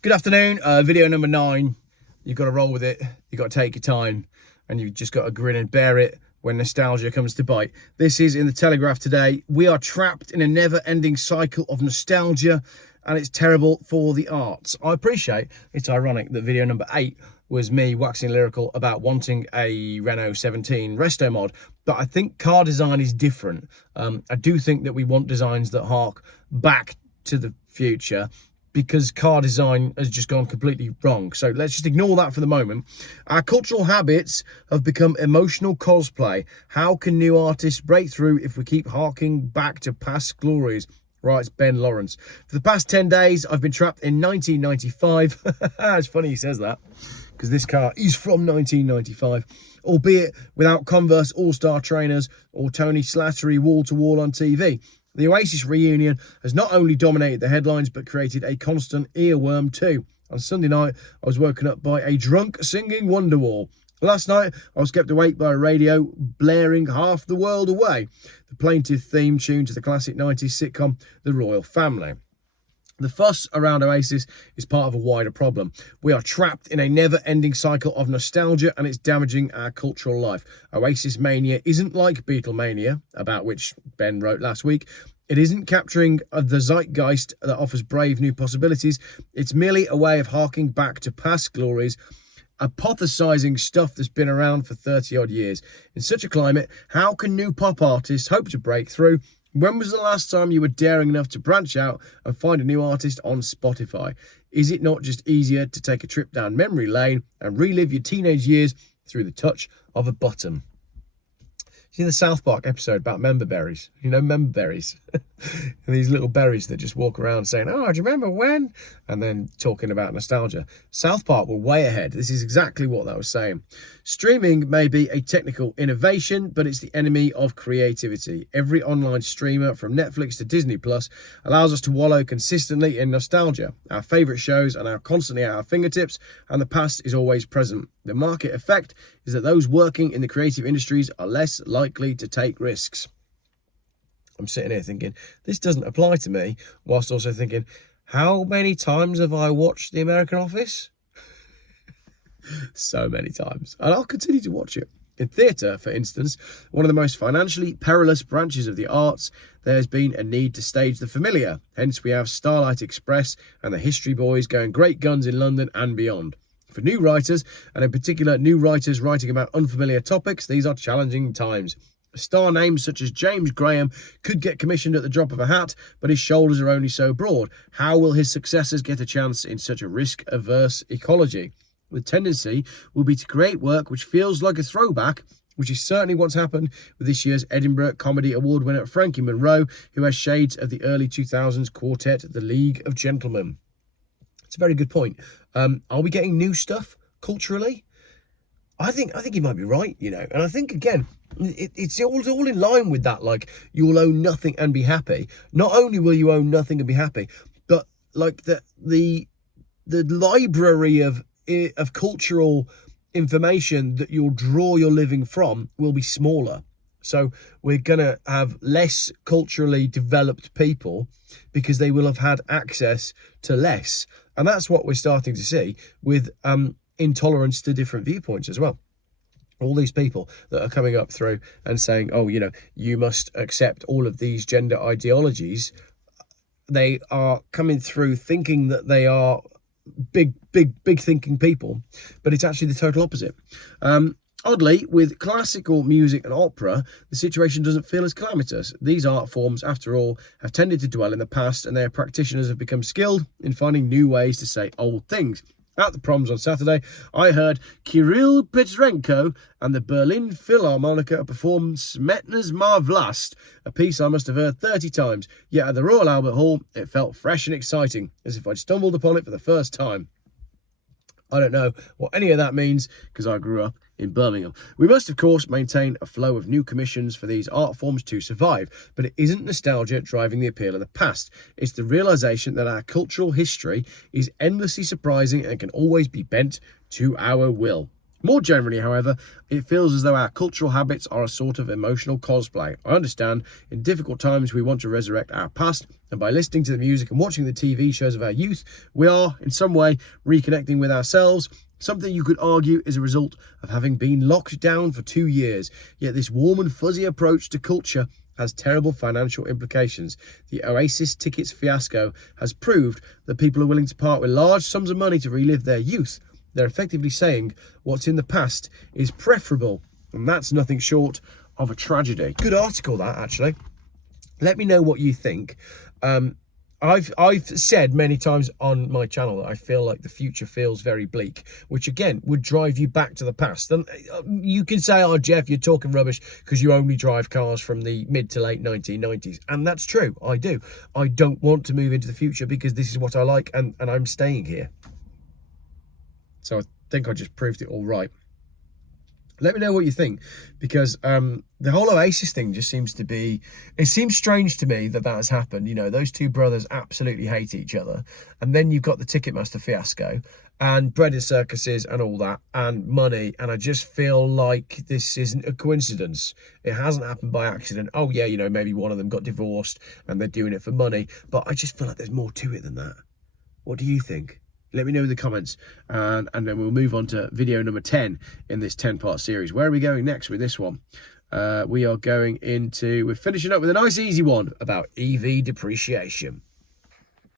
Good afternoon, video number 9. You've got to roll with it, you've got to take your time, and you've just got to grin and bear it when nostalgia comes to bite. This is in the Telegraph today. We are trapped in a never-ending cycle of nostalgia, and it's terrible for the arts. I appreciate it's ironic that video number 8 was me waxing lyrical about wanting a Renault 17 Restomod, but I think car design is different. I do think that we want designs that hark back to the future, because car design has just gone completely wrong. So let's just ignore that for the moment. Our cultural habits have become emotional cosplay. How can new artists break through if we keep harking back to past glories? Writes Ben Lawrence. For the past 10 days, I've been trapped in 1995. It's funny he says that, because this car is from 1995, albeit without Converse All-Star trainers or Tony Slattery wall-to-wall on TV. The Oasis reunion has not only dominated the headlines, but created a constant earworm too. On Sunday night, I was woken up by a drunk singing Wonderwall. Last night, I was kept awake by a radio blaring Half the World Away, the plaintive theme tune to the classic 90s sitcom The Royal Family. The fuss around Oasis is part of a wider problem. We are trapped in a never-ending cycle of nostalgia, and it's damaging our cultural life. Oasis Mania isn't like Beatlemania, about which Ben wrote last week. It isn't capturing the zeitgeist that offers brave new possibilities. It's merely a way of harking back to past glories, apothesizing stuff that's been around for 30-odd years. In such a climate, how can new pop artists hope to break through? When was the last time you were daring enough to branch out and find a new artist on Spotify? Is it not just easier to take a trip down memory lane and relive your teenage years through the touch of a button? See the South Park episode about member berries? You know, member berries. And these little berries that just walk around saying, oh, do you remember when? And then talking about nostalgia. South Park were way ahead. This is exactly what that was saying. Streaming may be a technical innovation, but it's the enemy of creativity. Every online streamer, from Netflix to Disney Plus, allows us to wallow consistently in nostalgia. Our favourite shows are now constantly at our fingertips, and the past is always present. The market effect is that those working in the creative industries are less likely to take risks. I'm sitting here thinking, this doesn't apply to me, whilst also thinking, how many times have I watched The American Office? So many times. And I'll continue to watch it. In theatre, for instance, one of the most financially perilous branches of the arts, there has been a need to stage the familiar. Hence, we have Starlight Express and the History Boys going great guns in London and beyond. For new writers, and in particular new writers writing about unfamiliar topics, these are challenging times. Star names such as James Graham could get commissioned at the drop of a hat, but his shoulders are only so broad. How will his successors get a chance in such a risk-averse ecology? The tendency will be to create work which feels like a throwback, which is certainly what's happened with this year's Edinburgh Comedy Award winner Frankie Monroe, who has shades of the early 2000s quartet, The League of Gentlemen. It's a very good point. Are we getting new stuff culturally? I think he might be right, you know. And I think, again, it's all in line with that, like, you'll own nothing and be happy. Not only will you own nothing and be happy, but like the library of cultural information that you'll draw your living from will be smaller. So we're going to have less culturally developed people because they will have had access to less. And that's what we're starting to see with intolerance to different viewpoints as well. All these people that are coming up through and saying, oh, you know, you must accept all of these gender ideologies. They are coming through thinking that they are big thinking people, but it's actually the total opposite. Oddly, with classical music and opera, the situation doesn't feel as calamitous. These art forms, after all, have tended to dwell in the past, and their practitioners have become skilled in finding new ways to say old things. At the proms on Saturday, I heard Kirill Petrenko and the Berlin Philharmonic perform Smetana's Marvlast, a piece I must have heard 30 times, yet at the Royal Albert Hall, it felt fresh and exciting, as if I'd stumbled upon it for the first time. I don't know what any of that means, because I grew up in Birmingham. We must, of course, maintain a flow of new commissions for these art forms to survive, but it isn't nostalgia driving the appeal of the past. It's the realisation that our cultural history is endlessly surprising and can always be bent to our will. More generally, however, it feels as though our cultural habits are a sort of emotional cosplay. I understand in difficult times we want to resurrect our past, and by listening to the music and watching the TV shows of our youth, we are, in some way, reconnecting with ourselves, something you could argue is a result of having been locked down for 2 years. Yet this warm and fuzzy approach to culture has terrible financial implications. The Oasis tickets fiasco has proved that people are willing to part with large sums of money to relive their youth. They're effectively saying what's in the past is preferable, and that's nothing short of a tragedy. Good article, that, actually. Let me know what you think. I've said many times on my channel that I feel like the future feels very bleak, which again would drive you back to the past. And you can say, oh, Geoff, you're talking rubbish because you only drive cars from the mid to late 1990s. And that's true, I do. I don't want to move into the future because this is what I like, and I'm staying here. So I think I just proved it all right. Let me know what you think, because the whole Oasis thing just seems to be, it seems strange to me that has happened. You know, those two brothers absolutely hate each other. And then you've got the Ticketmaster fiasco and bread in circuses and all that and money. And I just feel like this isn't a coincidence. It hasn't happened by accident. Oh yeah, you know, maybe one of them got divorced and they're doing it for money. But I just feel like there's more to it than that. What do you think? Let me know in the comments, and then we'll move on to video number 10 in this 10-part series. Where are we going next with this one? We're finishing up with a nice easy one about EV depreciation.